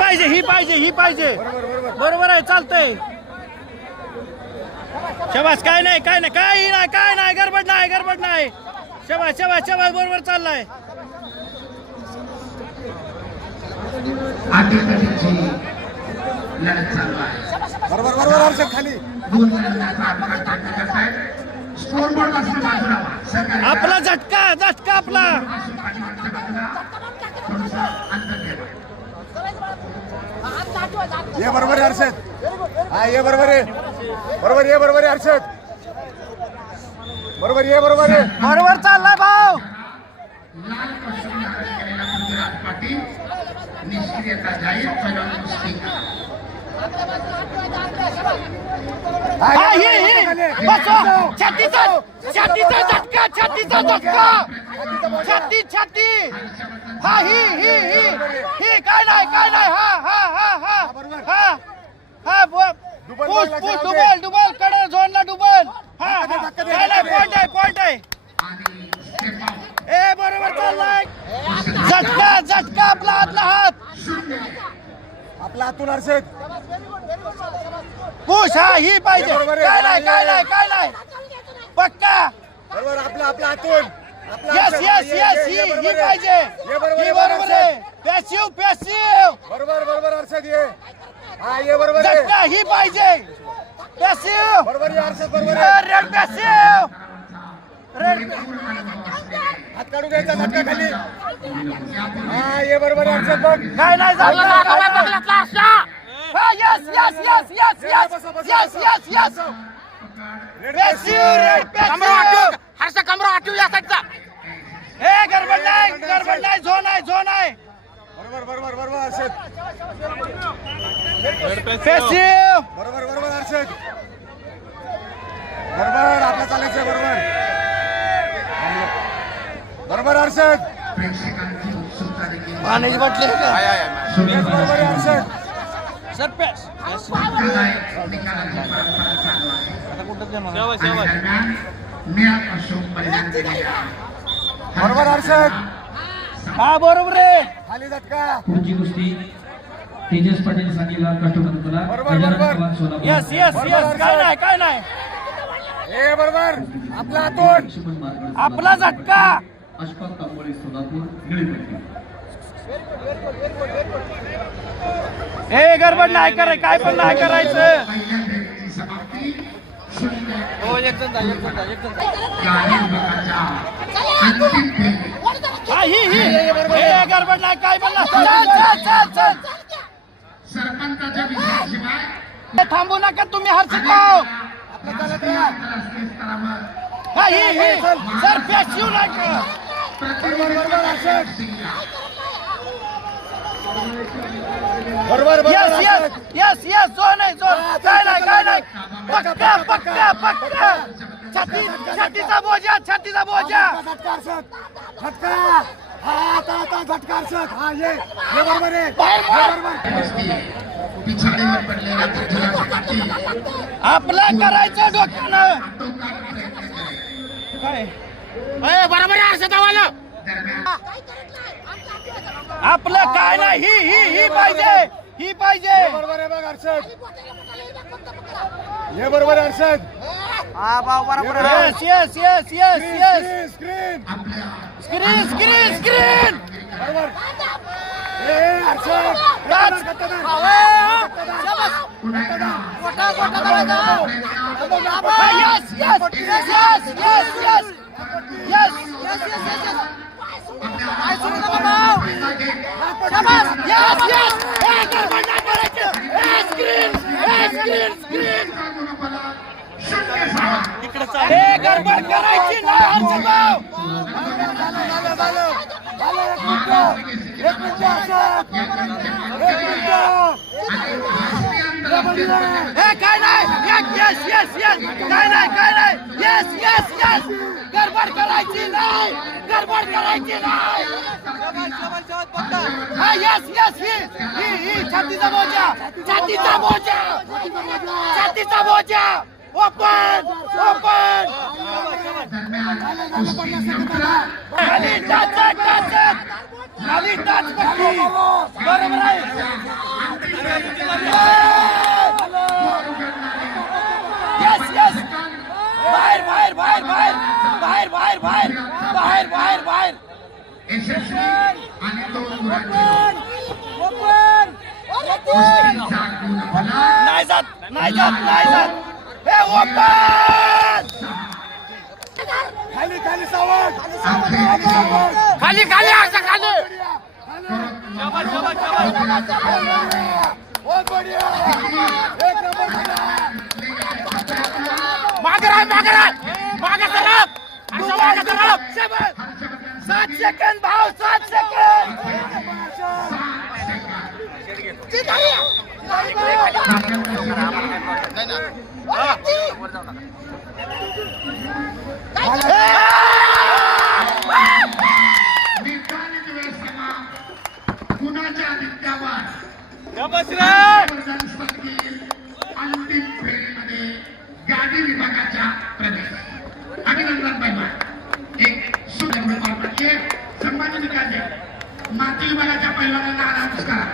ही पाहिजे बरोबर आहे चालतंय शबास काय नाही गडबड नाही शबास बरोबर चाललाय बरोबर अर्षद खाली आपला झटका आपला ये बरोबर आहे अर्षद हा ये बरोबर आहे अर्षद बरोबर चाललाय भाऊ छातीचा झटका छाती हा ही काय नाही हा डुबल कडे झोनला डुबल काय नाही पॉइंट आहे ए बरोबर चाललाय झटका आपला हात आपला हातून अर्षद पुश हा ही पाहिजे काय नाही पक्का बरोबर आपला हातून यस ही पाहिजे ही बरोबर आहे पॅसिव्ह बरोबर अर्षद ये हा ये बरोबर आहे झटका ही पाहिजे पॅसिव्ह बरोबर आहे अर्षद बरोबर आहे रेड पॅसिव्ह रेड हात काढून घ्यायचा झटका खाली हा ये बरोबर आहे अर्षद बघ काय नाही हा यस पॅसिव्ह हर्ष कमरा आठवू या साईडचा ए गडबड नाही झोन आहे बरोबर अर्षद पॅसिव्ह बरोबर अर्षद बरोबर आपला चालायचं बरोबर अर्षद पाण्याची बाटली आहे का बरोबर आहे अर्षद सर बरोबर अर्षद हा बरोबर आहे खाली झटका पुढची कुस्ती तेजस पाटील सांगलीला कष्टपंतला बरोबर. यस काय नाही ए बरोबर आपला हातून आपला झटका अशफाक तांबोळी सोलापूर निळीपट्टी ए गडबड नाही करायचं काय पण नाही करायचं हा ही ए गडबड नाही काय पण चल सरपंचाच्या विषयाशिवाय थांबू नका तुम्ही हरचिकाव हा ही सर पॅसिव्ह नका बरोबर यस जोन काय नाही पक्का छातीचा बोजा झटका अर्षद झटका हा आता झटका अर्षद हा ये बरोबर आहे पिछाडीवर पडलेल्या पृथ्वीराजसाठी आपलं करायचं डोक्यानं काय बरोबर आहे असं दावाला आपलं काय नाही ही पाहिजे बरोबर आहे बघ अर्षद ये बरोबर आहे अर्षद स्क्रीन बरोबर ए अर्षद गडबड करायची नाही काय नाही यस गडबड करायची नाही हा यस ही छातीचा बोजा ओपन खाली टाच बरोबर आहे कुस्तीचा गुण फलक. नाही जात नाही जात नाही जात हे ओपन खाली खाली सावध खाली खाली असं खाली बहुत बढ़िया एक नंबर मागे राह मागे राह मागे सरप असं मागे सरप 7 सेकंद भाऊ 7 सेकंद निर्धारित वेळ समाप्त. गुणाच्या अधिक्यावर अंतिम फेरीमध्ये गादी विभागाच्या प्रवेश. अभिनंदन पैलवान. एक सुंदर पार पडली. सन्मानित निकाल द्या. माती विभागाच्या पैलवानांना अनाउन्स करा.